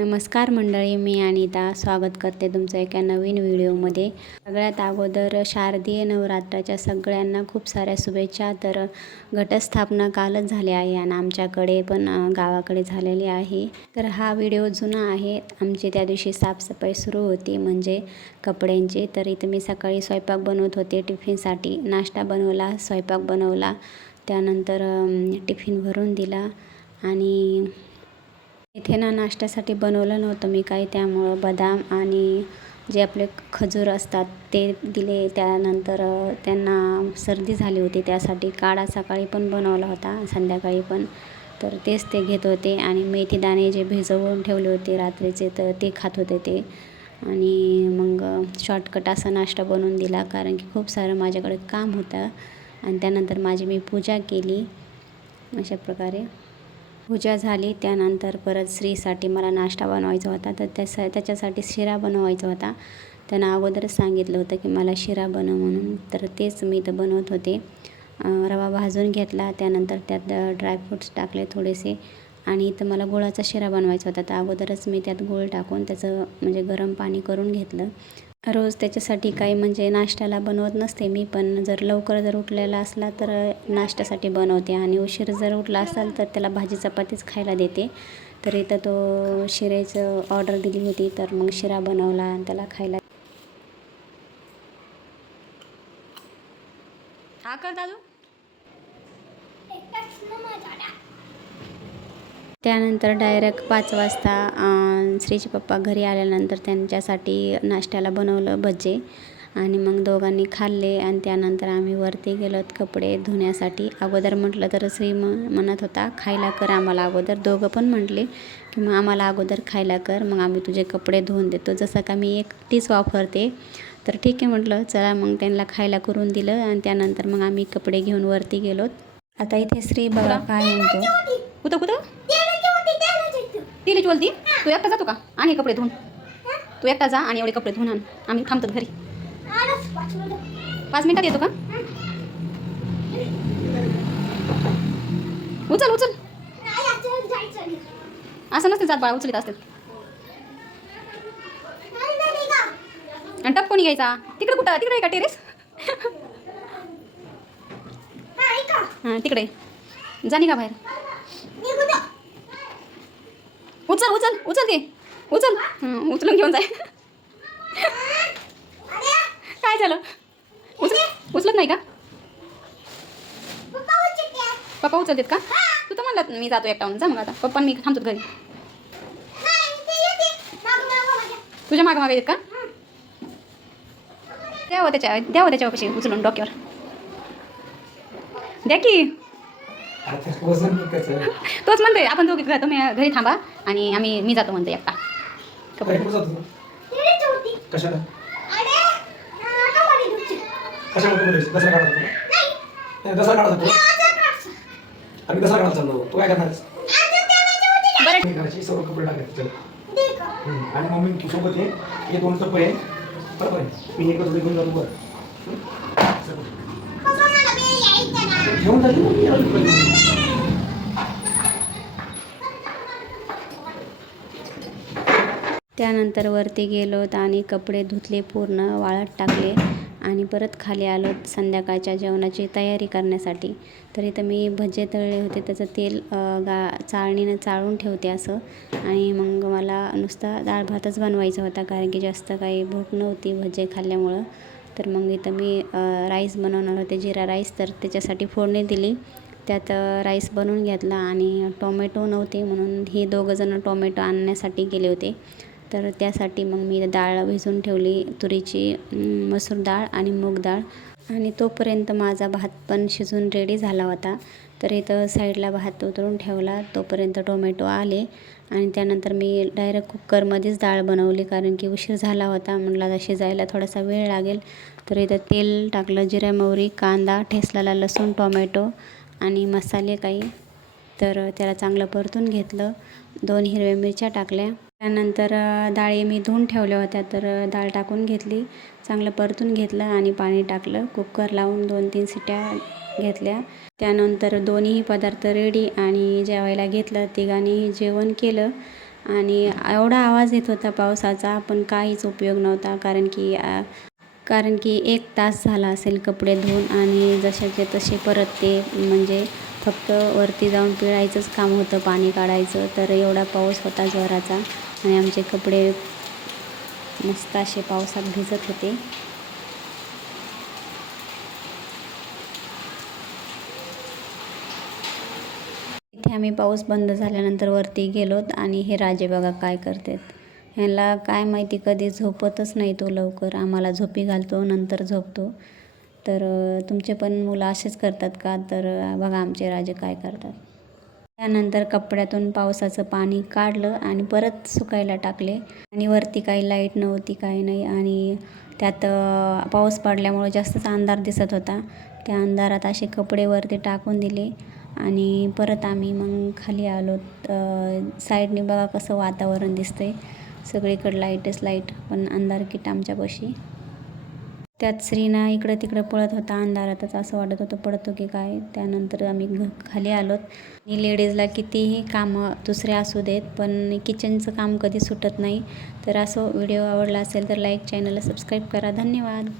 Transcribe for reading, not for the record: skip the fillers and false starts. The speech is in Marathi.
नमस्कार मंडळी, मी अनिता स्वागत करते तुमचं एका नवीन व्हिडिओमध्ये। सगळ्यात अगोदर शारदीय नवरात्राच्या सगळ्यांना खूप साऱ्या शुभेच्छा। तर घटस्थापना कालच झाली आहे आणि आमच्याकडे पण गावाकडे झालेली आहे। तर हा व्हिडिओ जुना आहे। आमची त्या दिवशी साफसफाई सुरू होती म्हणजे कपड्यांची। तर इथं मी सकाळी स्वयंपाक बनवत होते टिफिनसाठी। नाश्ता बनवला, स्वयंपाक बनवला, त्यानंतर टिफिन भरून दिला आणि इथे ना नाश्त्यासाठी बनवलं नव्हतं मी काही, त्यामुळं बदाम आणि जे आपले खजूर असतात ते दिले। त्यानंतर त्यांना सर्दी झाली होती त्यासाठी काढा सकाळी पण बनवला होता, संध्याकाळी पण। तर तेच ते घेत होते आणि मेथी दाणे जे भिजवून ठेवले होते रात्रीचे तर ते खात होते ते। आणि मग शॉर्टकट असा नाश्ता बनवून दिला कारण की खूप सारं माझ्याकडे काम होतं। आणि त्यानंतर माझी मी पूजा केली। अशा प्रकारे पूजा झाली। त्यानंतर परत श्रीसाठी मला नाश्ता बनवायचा होता, तर त्याच्यासाठी शिरा बनवायचा होता। त्यांना अगोदरच सांगितलं होतं की मला शिरा बनव म्हणून, तर तेच मी इथं बनवत होते। रवा भाजून घेतला, त्यानंतर त्यात ड्रायफ्रूट्स टाकले थोडेसे आणि इथं मला गुळाचा शिरा बनवायचा होता। तर अगोदरच मी त्यात गूळ टाकून त्याचं म्हणजे गरम पाणी करून घेतलं। रोज त्याच्यासाठी काही म्हणजे नाश्त्याला बनवत नसते मी, पण लवकर उठलेला असला तर नाश्त्यासाठी बनवते आणि उशीर जर उठला असेल तर त्याला भाजी चपातीच खायला देते। तर इथं तो शिऱ्याचं ऑर्डर दिली होती, तर मग शिरा बनवला आणि त्याला खायला। हा कर दादू। त्यानंतर डायरेक्ट 5 वाजता श्रीचे पप्पा घरी आल्यानंतर त्यांच्यासाठी नाश्त्याला बनवलं भजे आणि मग दोघांनी खाल्ले। आणि त्यानंतर आम्ही वरती गेलोत कपडे धुण्यासाठी। अगोदर म्हटलं तर श्री म्हणत होता खायला कर आम्हाला अगोदर, दोघं पण म्हटले की मग आम्हाला अगोदर खायला कर, मग आम्ही तुझे कपडे धुवून देतो। जसं का मी एकटीच वापरते तर ठीक आहे म्हटलं चला, मग त्यांना खायला करून दिलं आणि त्यानंतर मग आम्ही कपडे घेऊन वरती गेलोत। आता इथे श्री बघा काय म्हणतो, कुठं कुठं तिला बोलती तू एकटा जातो का आणि कपडे धुवून, तू एकटा जा आणि एवढे कपडे धुवून आण, आम्ही थांबतो घरी। 5 मिनिटात येतो का? उचल उचल, असं नसते जात बाळा, उचलीत असते। आणि टप कोणी घ्यायचा तिकडे, कुठं तिकडे आहे का टेरेस? हां तिकडे जाणी का बाहेर? उचल उचल उचल ते उचल, उचलून घेऊन जाय। काय झालं? उचलत नाही का? पप्पा उचलतेत का? तू तर म्हणलं मी जातो एकटा, जा मग आता पप्पा मी थांबतो घरी। तुझ्या मागं मागे येत का? द्यावं त्याच्यापाशी उचलून डोक्यावर द्या की। तोच म्हणतोय आपण दोघी तुम्ही घरी थांबा आणि मी जातो म्हणतो एकटा कपडे। सर्व कपडे टाकायचे आणि मम्मी तू सोबत ये 2 कपडे आहे बरोबर, मी एक कपडे घेऊन जातो बरं घेऊन जातो। त्यानंतर वरती गेलोत आणि कपडे धुतले, पूर्ण वाळत टाकले आणि परत खाली आलोत संध्याकाळच्या जेवणाची तयारी करण्यासाठी। तर इथं मी भजे तळले होते, त्याचं तेल चाळणीनं चाळून ठेवते असं। आणि मग मला नुसता डाळ भातच बनवायचा होता कारण की जास्त काही भूक नव्हती भजे खाल्ल्यामुळं। तर मग इथं मी राईस बनवणार होते, जिरा राईस, तर त्याच्यासाठी फोडणी दिली। त्यात राईस बनवून घेतला आणि टोमॅटो नव्हते म्हणून हे दोघंजणं टोमॅटो आणण्यासाठी गेले होते। तर त्यासाठी मग मी डाळ भिजवून ठेवली, तुरीची, मसूर डाळ आणि मूग डाळ। आणि तोपर्यंत माझा भात पण शिजून रेडी झाला होता। तर इथं साईडला भात उतरून ठेवला, तोपर्यंत टोमॅटो आले आणि त्यानंतर मी डायरेक्ट कुकरमध्येच डाळ बनवली कारण की उशीर झाला होता, म्हटलं आता शिजायला थोडासा वेळ लागेल। तर इथं तेल टाकलं, जिरा मोहरी, कांदा, ठेचलेला लसूण, टोमॅटो आणि मसाले काही, तर त्याला चांगलं परतून घेतलं। 2 हिरव्या मिरच्या टाकल्या। त्यानंतर डाळी मी धुवून ठेवल्या होत्या, तर डाळ टाकून घेतली, चांगलं परतून घेतलं आणि पाणी टाकलं। कुकर लावून 2-3 शिट्या घेतल्या। त्यानंतर दोन्ही पदार्थ रेडी आणि जेवायला घेतलं, तिघांनी जेवण केलं आणि एवढा आवाज येत होता पावसाचा, पण काहीच उपयोग नव्हता. कारण की 1 तास झाला असेल कपडे धुवून आणि जशाचे तसे परत ते म्हणजे फक्त वरती जाऊन पिळायचंच काम होतं, पाणी काढायचं. तर एवढा पाऊस होता जोराचा आणि आमचे कपडे मस्त असे पावसात भिजत होते. इथे आम्ही पाऊस बंद झाल्यानंतर वरती गेलोत आणि हे राजे बघा काय करतात. ह्याला काय माहिती कधी झोपतच नाही तो लवकर. आम्हाला झोपी घालतो, नंतर झोपतो. तर तुमचे पण मुलं असेच करतात का? तर बघा आमचे राजे काय करतात. त्यानंतर कपड्यातून पावसाचं पाणी काढलं आणि परत सुकायला टाकले. आणि वरती काही लाईट नव्हती, काही नाही. आणि त्यात पाऊस पडल्यामुळे जास्तच अंधार दिसत होता. त्या अंधारात असे कपडे वरती टाकून दिले आणि परत आम्ही मग खाली आलो. साईडने बघा कसं वातावरण दिसतंय, सगळीकडे लाईटच लाईट, पण अंधारकीट आमच्यापाशी. त्यात श्रीना इकडं तिकडं पळत होता अंधारातच, असं वाटत होतं पडतो की काय. त्यानंतर आम्ही खाली आलोत. आणि लेडीजला कितीही कामं दुसरे असू देत, पण किचनचं काम कधी सुटत नाही. तर असं व्हिडिओ आवडला असेल तर लाईक, चॅनलला सबस्क्राईब करा. धन्यवाद.